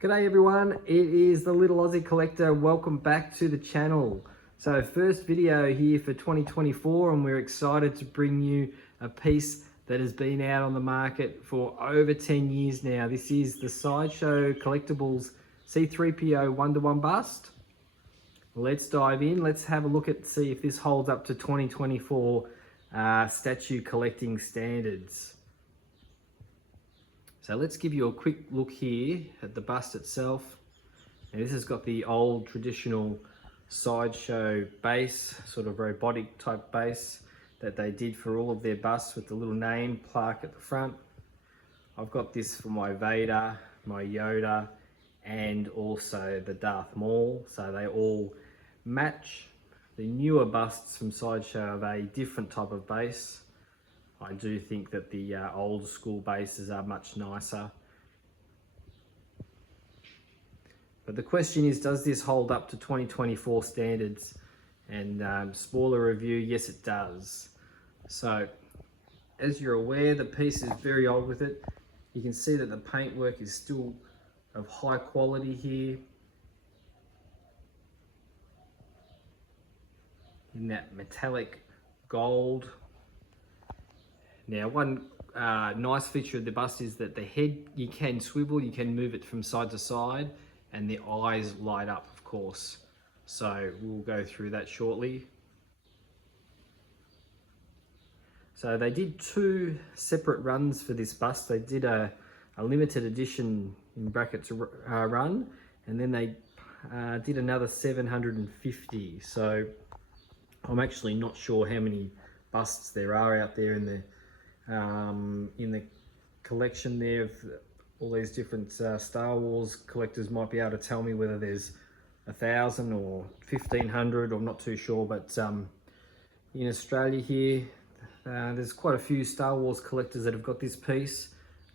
G'day everyone, it is the Little Aussie Collector. Welcome back to the channel. So first video here for 2024, and we're excited to bring you a piece that has been out on the market for over 10 years now. This is the Sideshow Collectibles C3PO 1-to-1 bust. Let's dive in. Let's have a look at see if this holds up to 2024 statue collecting standards. So let's give you a quick look here at the bust itself. And this has got the old traditional Sideshow base, sort of robotic type base that they did for all of their busts with the little name plaque at the front. I've got this for my Vader, my Yoda, and also the Darth Maul. So they all match. The newer busts from Sideshow have a different type of base. I do think that the old school bases are much nicer. But the question is, does this hold up to 2024 standards? And spoiler review, yes it does. So, as you're aware, the piece is very old with it. You can see that the paintwork is still of high quality here. In that metallic gold. Now, one nice feature of the bust is that the head, you can swivel, you can move it from side to side, and the eyes light up, of course. So we'll go through that shortly. So they did two separate runs for this bust. They did a limited edition, in brackets, run, and then they did another 750. So I'm actually not sure how many busts there are out there in the collection there of all these different Star Wars collectors. Might be able to tell me whether there's 1,000 or 1,500, I'm not too sure, but in Australia here there's quite a few Star Wars collectors that have got this piece,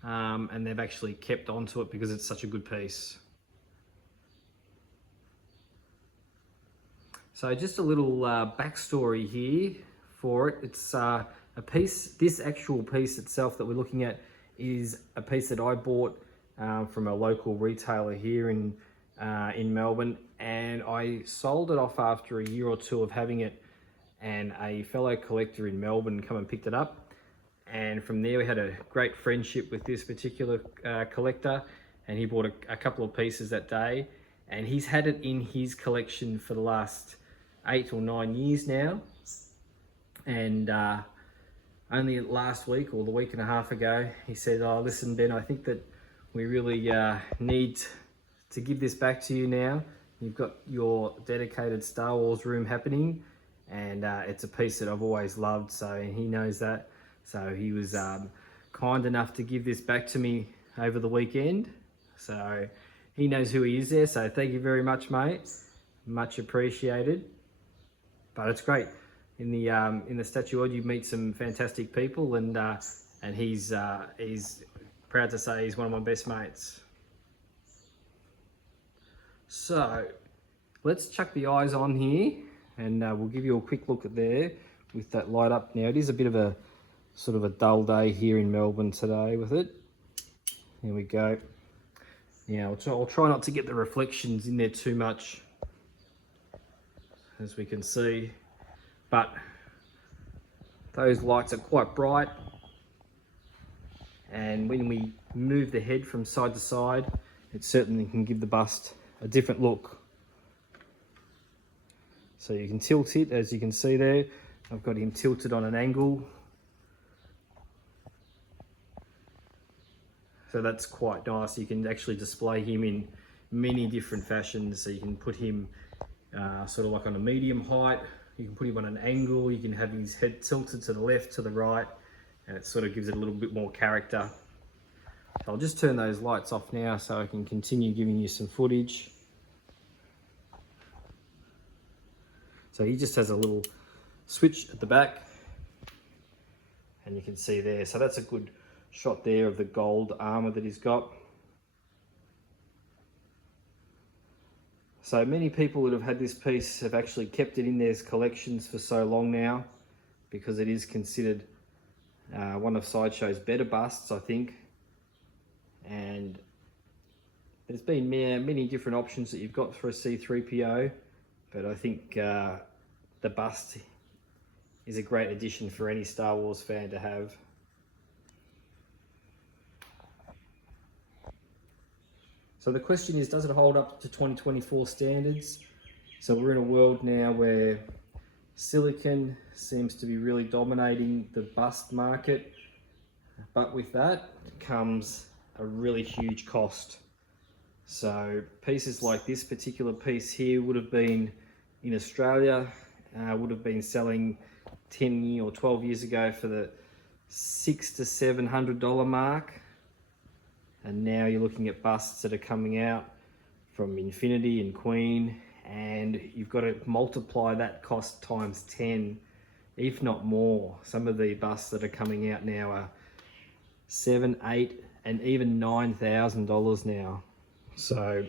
and they've actually kept onto it because it's such a good piece. So just a little backstory here for it. It's a piece, this actual piece itself that we're looking at is a piece that I bought from a local retailer here in Melbourne, and I sold it off after a year or two of having it, and a fellow collector in Melbourne come and picked it up, and from there we had a great friendship with this particular collector, and he bought a couple of pieces that day, and he's had it in his collection for the last 8 or 9 years now. And only last week or the week and a half ago, he said, "Oh, listen, Ben, I think that we really need to give this back to you now. You've got your dedicated Star Wars room happening, and it's a piece that I've always loved." So he knows that. So he was kind enough to give this back to me over the weekend. So he knows who he is there. So thank you very much, mate. Much appreciated. But it's great. In the statue world, you meet some fantastic people, and he's proud to say he's one of my best mates. So let's chuck the eyes on here, and we'll give you a quick look at there with that light up. Now it is a bit of a sort of a dull day here in Melbourne today with it. Here we go. Now I'll try not to get the reflections in there too much, as we can see. But those lights are quite bright, and when we move the head from side to side, it certainly can give the bust a different look. So you can tilt it, as you can see there. I've got him tilted on an angle. So that's quite nice. You can actually display him in many different fashions. So you can put him sort of like on a medium height. You can put him on an angle, you can have his head tilted to the left, to the right, and it sort of gives it a little bit more character. So I'll just turn those lights off now so I can continue giving you some footage. So he just has a little switch at the back, and you can see there. So that's a good shot there of the gold armor that he's got. So many people that have had this piece have actually kept it in their collections for so long now, because it is considered one of Sideshow's better busts, I think. And There's been many different options that you've got for a C3PO, but I think the bust is a great addition for any Star Wars fan to have. So the question is, does it hold up to 2024 standards? So we're in a world now where silicon seems to be really dominating the bust market, but with that comes a really huge cost. So pieces like this particular piece here would have been in Australia, would have been selling 10 or 12 years ago for the $600 to $700 mark. And now you're looking at busts that are coming out from Infinity and Queen, and you've got to multiply that cost times 10, if not more. Some of the busts that are coming out now are $7,000, $8,000, and even $9,000 now. So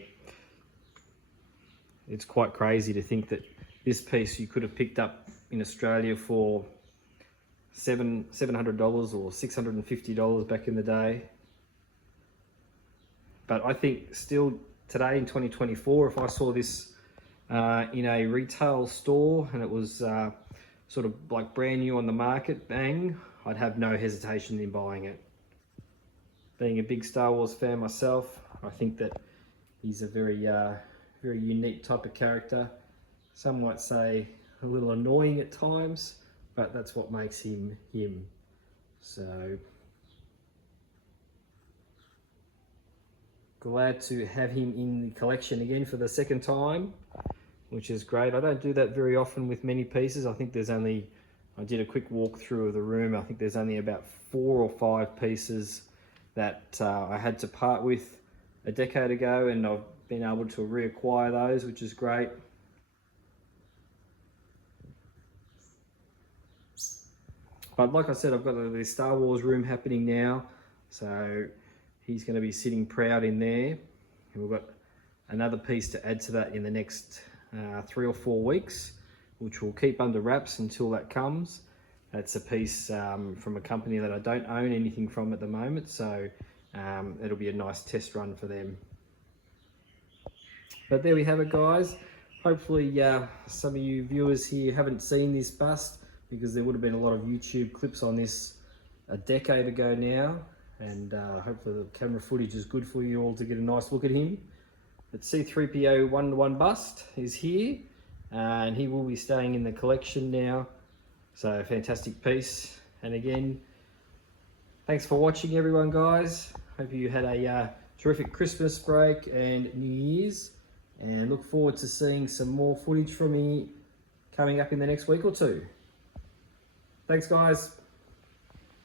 it's quite crazy to think that this piece you could have picked up in Australia for $700 or $650 back in the day. But I think still today in 2024, if I saw this in a retail store and it was sort of like brand new on the market, bang, I'd have no hesitation in buying it. Being a big Star Wars fan myself, I think that he's a very unique type of character. Some might say a little annoying at times, but that's what makes him him. So glad to have him in the collection again for the second time, which is great. I don't do that very often with many pieces. I think there's only, I did a quick walkthrough of the room. I think there's only about 4 or 5 pieces that I had to part with a decade ago, and I've been able to reacquire those, which is great. But like I said, I've got the Star Wars room happening now, so he's going to be sitting proud in there. And we've got another piece to add to that in the next 3 or 4 weeks, which we'll keep under wraps until that comes. That's a piece from a company that I don't own anything from at the moment, so it'll be a nice test run for them. But there we have it, guys. Hopefully some of you viewers here haven't seen this bust, because there would have been a lot of YouTube clips on this a decade ago now, and hopefully the camera footage is good for you all to get a nice look at him. But C3PO 1-to-1 bust is here, and he will be staying in the collection now. So fantastic piece. And again, thanks for watching everyone, guys. Hope you had a terrific Christmas break and New Year's, and look forward to seeing some more footage from me coming up in the next week or two. Thanks, guys.